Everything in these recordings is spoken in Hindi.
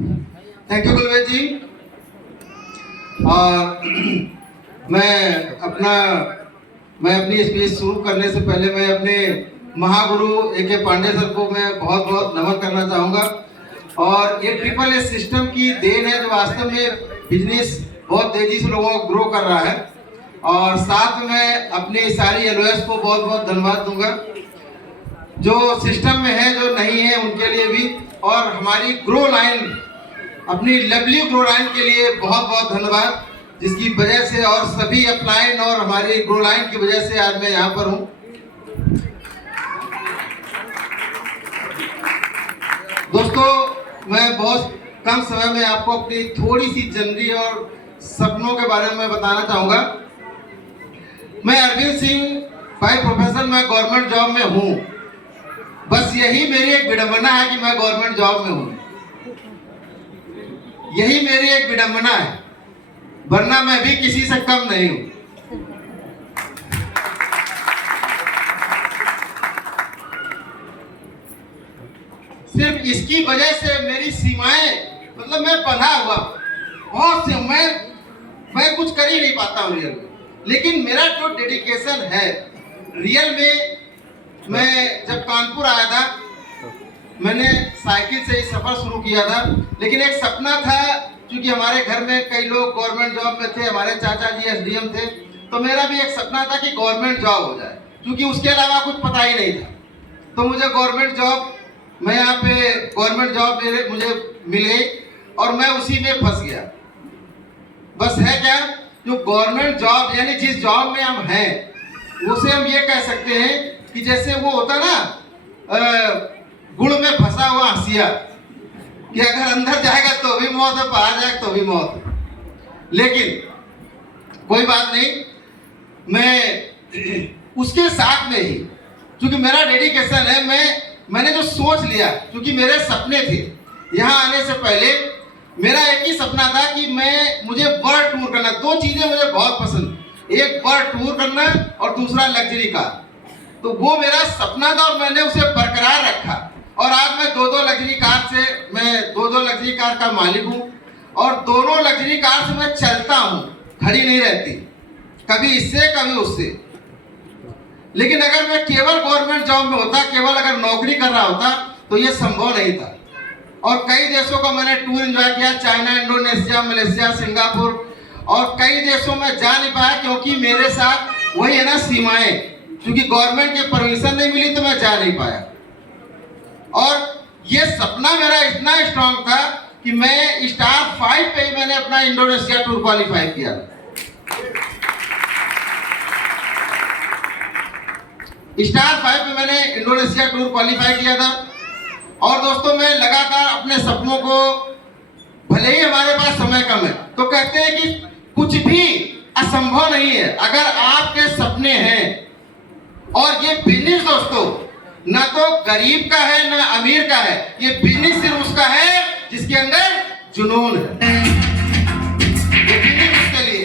थैंक यू गुलवेद जी। और मैं अपनी स्पीच शुरू करने से पहले मैं अपने महागुरु ए.के. पांडे सर को मैं बहुत बहुत नमन करना चाहूँगा। और ये ट्रिपल एस सिस्टम की देन है जो वास्तव में बिजनेस बहुत तेजी से लोगों को ग्रो कर रहा है। और साथ में अपनी सारी एलओएस को बहुत बहुत धन्यवाद दूंगा जो सिस्टम में है, जो नहीं है उनके लिए भी। और हमारी ग्रो लाइन, अपनी लवली ग्रो लाइन के लिए बहुत बहुत धन्यवाद, जिसकी वजह से और सभी अपलाइन और हमारी ग्रो लाइन की वजह से आज मैं यहाँ पर हूँ। दोस्तों, मैं बहुत कम समय में आपको अपनी थोड़ी सी जिंदगी और सपनों के बारे में बताना चाहूँगा। मैं अरविंद सिंह बाय प्रोफेशन मैं गवर्नमेंट जॉब में हूँ। बस यही मेरी एक विडंबना है कि मैं गवर्नमेंट जॉब में हूँ। यही मेरी एक विडंबना है, वरना मैं भी किसी से कम नहीं हूं। सिर्फ इसकी वजह से मेरी सीमाएं, मतलब मैं बंधा हुआ बहुत से, मैं कुछ कर ही नहीं पाता हूं रियल में। लेकिन मेरा जो डेडिकेशन है रियल में, मैं जब कानपुर आया था मैंने साइकिल से ही सफर शुरू किया था। लेकिन एक सपना था, क्योंकि हमारे घर में कई लोग गवर्नमेंट जॉब में थे, हमारे चाचा जी एसडीएम थे, तो मेरा भी एक सपना था कि गवर्नमेंट जॉब हो जाए, क्योंकि उसके अलावा कुछ पता ही नहीं था। तो मुझे गवर्नमेंट जॉब, मैं यहाँ पे गवर्नमेंट जॉब मुझे मिल गई और मैं उसी में फंस गया। बस है क्या, जो गवर्नमेंट जॉब यानी जिस जॉब में हम हैं, उसे हम ये कह सकते हैं कि जैसे वो होता ना गुड़ में फंसा हुआ हंसिया, कि अगर अंदर जाएगा तो भी मौत है, बाहर जाएगा तो भी मौत है। लेकिन कोई बात नहीं, मैं उसके साथ में ही, क्योंकि मेरा डेडिकेशन है, मैंने जो सोच लिया, क्योंकि मेरे सपने थे यहाँ आने से पहले। मेरा एक ही सपना था कि मुझे वर्ल्ड टूर करना। दो चीजें मुझे बहुत पसंद, एक वर्ल्ड टूर करना और दूसरा लग्जरी कार। तो वो मेरा सपना था और मैंने उसे बरकरार रखा। और आज मैं दो लग्जरी कार का मालिक हूँ और दोनों लग्जरी कार से मैं चलता हूँ, खड़ी नहीं रहती, कभी इससे कभी उससे। लेकिन अगर मैं केवल गवर्नमेंट जॉब में होता, केवल अगर नौकरी कर रहा होता, तो ये संभव नहीं था। और कई देशों का मैंने टूर एंजॉय किया, चाइना, इंडोनेशिया, मलेशिया, सिंगापुर, और कई देशों में जा नहीं पाया, क्योंकि मेरे साथ वही है ना सीमाएं, क्योंकि गवर्नमेंट की परमिशन नहीं मिली तो मैं जा नहीं पाया। और ये सपना मेरा इतना स्ट्रांग था कि मैं स्टार 5 पे ही मैंने अपना इंडोनेशिया टूर क्वालिफाई किया। स्टार 5 पे मैंने इंडोनेशिया टूर क्वालिफाई किया था। और दोस्तों, मैं लगातार अपने सपनों को, भले ही हमारे पास समय कम है, तो कहते हैं कि कुछ भी असंभव नहीं है अगर आपके सपने हैं। और ये बिजनेस दोस्तों, ना तो गरीब का है ना अमीर का है, ये बिजनेस सिर्फ उसका है जिसके अंदर जुनून है। ये बिजनेस उसके लिए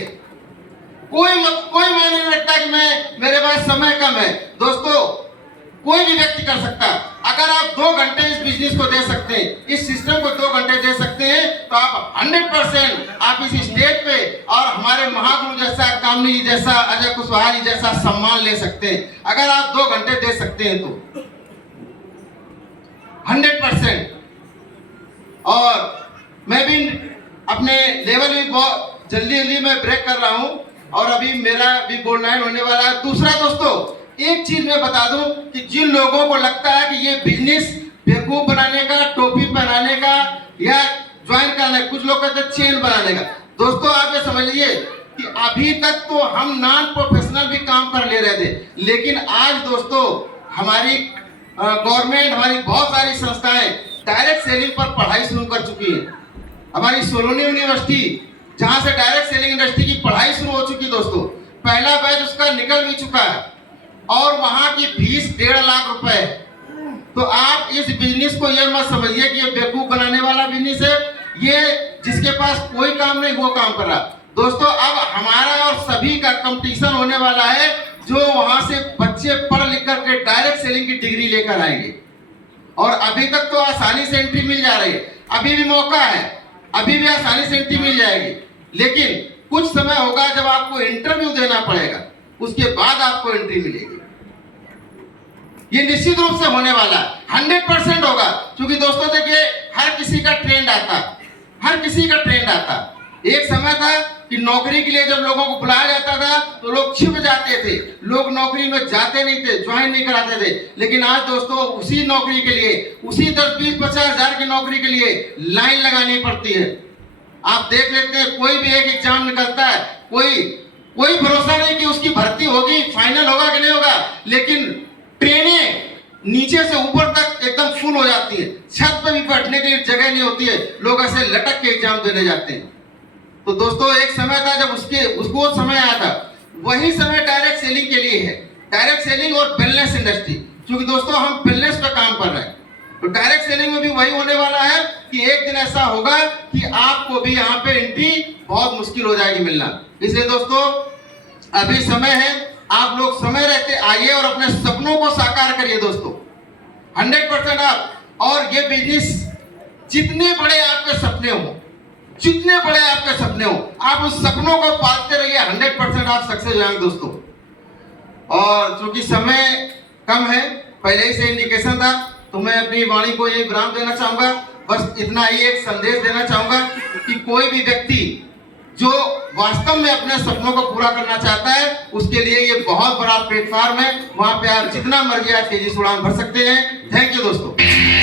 कोई मायने नहीं रखता कि मेरे पास समय कम है। दोस्तों, कोई भी व्यक्ति कर सकता। अगर आप 2 घंटे इस बिजनेस को दे सकते हैं, इस सिस्टम को 2 घंटे दे सकते हैं, तो आप 100% आप इस स्टेज पे और हमारे महागुरु जैसा, कामनी जी जैसा, अजय कुशवाहा जी जैसा सम्मान ले सकते हैं। अगर आप 2 घंटे दे सकते हैं तो 100%। और मैं भी अपने लेवल भी बहुत जल्दी मैं ब्रेक कर रहा हूं और अभी मेरा भी गोल्ड 9 होने वाला है। दूसरा दोस्तों, एक चीज मैं बता दूं कि जिन लोगों को लगता है कि ये बिजनेस बेवकूफ बनाने का, टोपी पहनाने का या ज्वाइन करने, कुछ लोग कहते हैं चेन बनाने का। दोस्तों, आप ये समझिए कि अभी तक तो हम नॉन प्रोफेशनल भी काम कर ले रहे थे, लेकिन आज दोस्तों हमारी गवर्नमेंट, हमारी बहुत सारी संस्थाएं डायरेक्ट सेलिंग पर पढ़ाई शुरू कर चुकी है। हमारी सोलोनी यूनिवर्सिटी, जहां से डायरेक्ट सेलिंग इंडस्ट्री की पढ़ाई शुरू हो चुकी दोस्तों, पहला बैच उसका निकल भी चुका है और वहां की फीस 1.5 लाख रुपए है। तो आप इस बिजनेस को ये मत समझिए कि ये बेवकूफ बनाने वाला बिजनेस है, ये जिसके पास कोई काम नहीं वो काम कर रहा। दोस्तों, अब हमारा और सभी का कंपटीशन होने वाला है, जो वहां से बच्चे पढ़ लिख करके डायरेक्ट सेलिंग की डिग्री लेकर आएंगे। और अभी तक तो आसानी से एंट्री मिल जा रही है, अभी भी मौका है, अभी भी आसानी से एंट्री मिल जाएगी। लेकिन कुछ समय होगा जब आपको इंटरव्यू देना पड़ेगा, उसके बाद आपको एंट्री मिलेगी। ये निश्चित रूप से होने वाला है, 100% होगा। क्योंकि दोस्तों देखिए, हर किसी का ट्रेंड आता, हर किसी का ट्रेंड आता। एक समय था कि नौकरी के लिए जब लोगों को बुलाया जाता था तो लोग छिप जाते थे, लोग नौकरी में जाते नहीं थे, ज्वाइन नहीं कराते थे। लेकिन आज दोस्तों उसी नौकरी के लिए, उसी 10, 20, 50 हजार की नौकरी के लिए लाइन लगानी पड़ती है। आप देख लेते हैं, कोई भी एक एग्जाम निकलता है, कोई भरोसा नहीं कि उसकी भर्ती होगी, फाइनल होगा कि नहीं होगा। लेकिन ट्रेनें नीचे से ऊपर तक एकदम फुल हो जाती है, छत पे भी बैठने के लिए जगह नहीं होती है, लोग ऐसे लटक के एग्जाम देने जाते हैं। तो दोस्तों एक समय था जब उसको समय आया था, वही समय डायरेक्ट सेलिंग के लिए है। डायरेक्ट सेलिंग और वेलनेस इंडस्ट्री, क्योंकि दोस्तों हम वेलनेस पे काम कर रहे हैं, तो डायरेक्ट सेलिंग में भी वही होने वाला है कि एक दिन ऐसा होगा कि आपको भी यहाँ पे एंट्री बहुत मुश्किल हो जाएगी मिलना। इसलिए दोस्तों अभी समय है, आप लोग समय रहते आइए और अपने सपनों को साकार करिए दोस्तों, 100% आप। और ये बिजनेस जितने बड़े आपके सपने हो, जितने बड़े आपके सपने हो, आप उस सपनों को पालते रहिए, 100% आप सक्सेस हो जाएंगे दोस्तों। और चूंकि समय कम है, पहले ही से इंडिकेशन था, तो मैं अपनी वाणी को ये विराम देना चाहूंगा। बस इतना ही एक संदेश देना चाहूंगा कि कोई भी व्यक्ति जो वास्तव में अपने सपनों को पूरा करना चाहता है, उसके लिए ये बहुत बड़ा प्लेटफॉर्म है। वहां पे आप जितना मर्जी आज तेजी से उड़ान भर सकते हैं। थैंक यू दोस्तों।